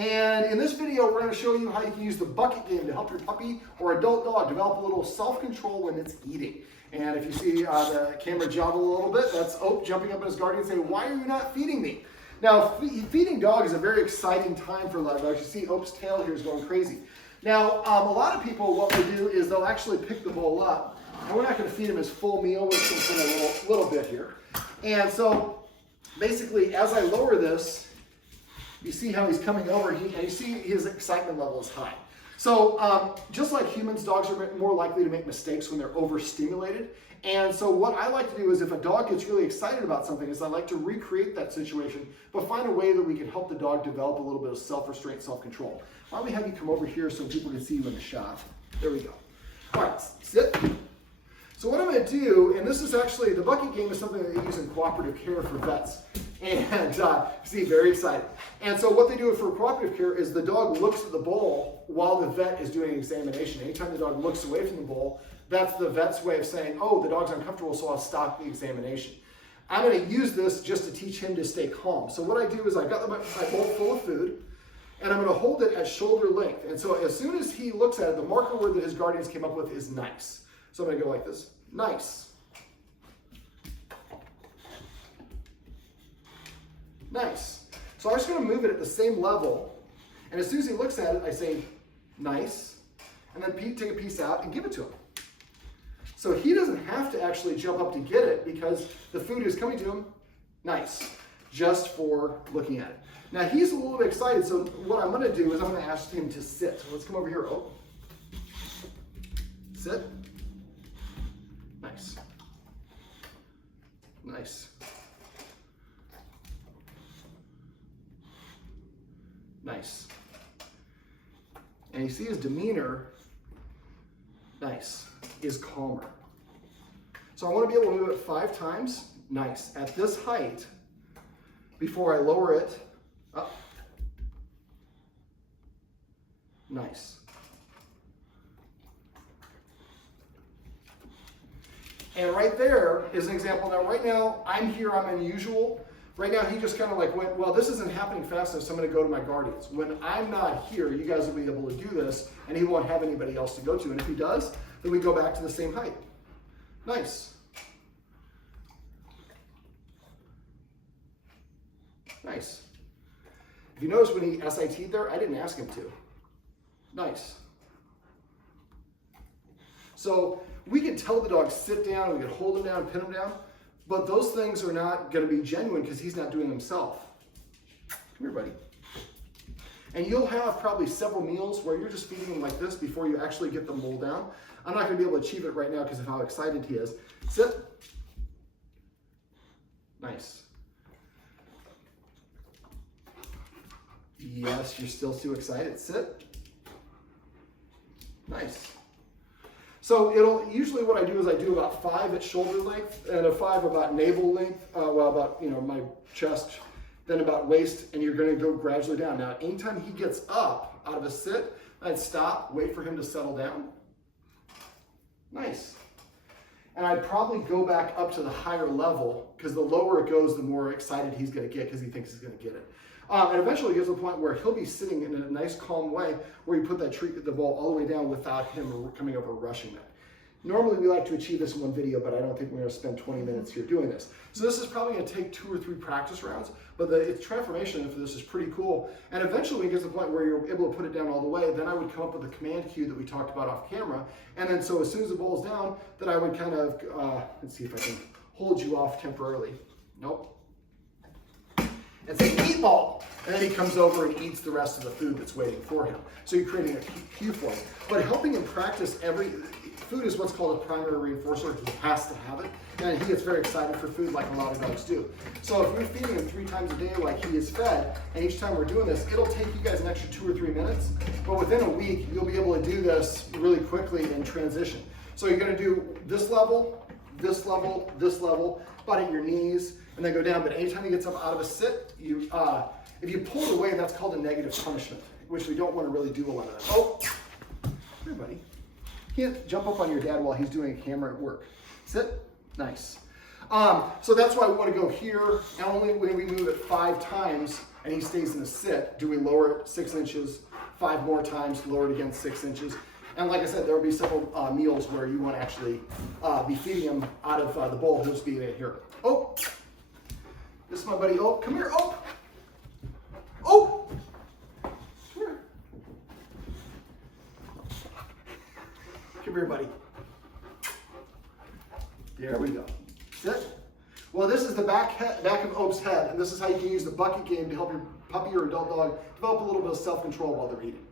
And in this video, we're going to show you how you can use the bucket game to help your puppy or adult dog develop a little self-control when it's eating. And if you see the camera joggle a little bit, that's Ope jumping up at his guardian saying, "Why are you not feeding me?" Now, feeding dog is a very exciting time for a lot of dogs. You see Ope's tail here is going crazy. Now, a lot of people, what they do is they'll actually pick the bowl up, and we're not going to feed him his full meal. We're just going to put a little bit here. And so, basically, as I lower this, you see how he's coming over, and you see his excitement level is high. So just like humans, dogs are more likely to make mistakes when they're overstimulated. And so what I like to do is if a dog gets really excited about something is I like to recreate that situation, but find a way that we can help the dog develop a little bit of self-restraint, self-control. Why don't we have you come over here so people can see you in the shot? There we go. All right, sit. So what I'm going to do, and this is actually, the bucket game is something that they use in cooperative care for vets. And see, very excited. And so what they do for cooperative care is the dog looks at the bowl while the vet is doing an examination. Anytime the dog looks away from the bowl, that's the vet's way of saying, oh, the dog's uncomfortable, so I'll stop the examination. I'm going to use this just to teach him to stay calm. So what I do is I've got my bowl full of food, and I'm going to hold it at shoulder length. And so as soon as he looks at it, the marker word that his guardians came up with is nice. So I'm going to go like this, nice. Nice. So I'm just going to move it at the same level, and as soon as he looks at it, I say, nice, and then take a piece out and give it to him. So he doesn't have to actually jump up to get it because the food is coming to him, nice, just for looking at it. Now he's a little bit excited, so what I'm going to do is I'm going to ask him to sit. So let's come over here, Ope. Sit. Nice. Nice. Nice. And you see his demeanor, nice, is calmer. So I want to be able to move it 5 times, nice, at this height before I lower it up, nice. And right there is an example. Now right now, I'm here, I'm unusual. Right now, he just kind of like went, well, this isn't happening fast enough, so I'm going to go to my guardians. When I'm not here, you guys will be able to do this, and he won't have anybody else to go to. And if he does, then we go back to the same height. Nice. Nice. If you notice when he SIT'd there, I didn't ask him to. Nice. So we can tell the dog sit down, we can hold him down, pin him down, but those things are not going to be genuine because he's not doing them himself. Come here, buddy. And you'll have probably several meals where you're just feeding him like this before you actually get the bowl down. I'm not going to be able to achieve it right now because of how excited he is. Sit. Nice. Yes, you're still too excited. Sit. Nice. So usually what I do is I do about 5 at shoulder length and a 5 about navel length, about my chest, then about waist, and you're going to go gradually down. Now, anytime he gets up out of a sit, I'd stop, wait for him to settle down. Nice. And I'd probably go back up to the higher level because the lower it goes, the more excited he's going to get because he thinks he's going to get it. And eventually it gets to the point where he'll be sitting in a nice calm way where you put the ball all the way down without him coming over rushing it. Normally we like to achieve this in one video, but I don't think we're going to spend 20 minutes here doing this. So this is probably going to take 2 or 3 practice rounds, but the transformation for this is pretty cool. And eventually when it gets to the point where you're able to put it down all the way, then I would come up with a command cue that we talked about off camera. And then so as soon as the ball's down, then I would kind of, let's see if I can hold you off temporarily. Nope. And say, eat ball. And then he comes over and eats the rest of the food that's waiting for him. So you're creating a cue for him. But helping him practice food is what's called a primary reinforcer. He has to have it. And he gets very excited for food like a lot of dogs do. So if we're feeding him 3 times a day like he is fed, and each time we're doing this, it'll take you guys an extra 2 or 3 minutes. But within a week, you'll be able to do this really quickly in transition. So you're going to do this level, this level, this level, butt at your knees, and then go down. But anytime he gets up out of a sit, if you pull it away, that's called a negative punishment, which we don't want to really do a lot of that. Oh, here, buddy. You can't jump up on your dad while he's doing a camera at work. Sit. Nice. So that's why we want to go here, and only when we move it 5 times and he stays in a sit, do we lower it 6 inches, 5 more times, lower it again 6 inches. And like I said, there will be several meals where you want to actually be feeding him out of the bowl. He'll just be in here. Oh, this is my buddy Ope. Come here, Ope. Ope. Come here. Come here, buddy. There we go. Sit. Well, this is the back of Ope's head, and this is how you can use the bucket game to help your puppy or adult dog develop a little bit of self-control while they're eating.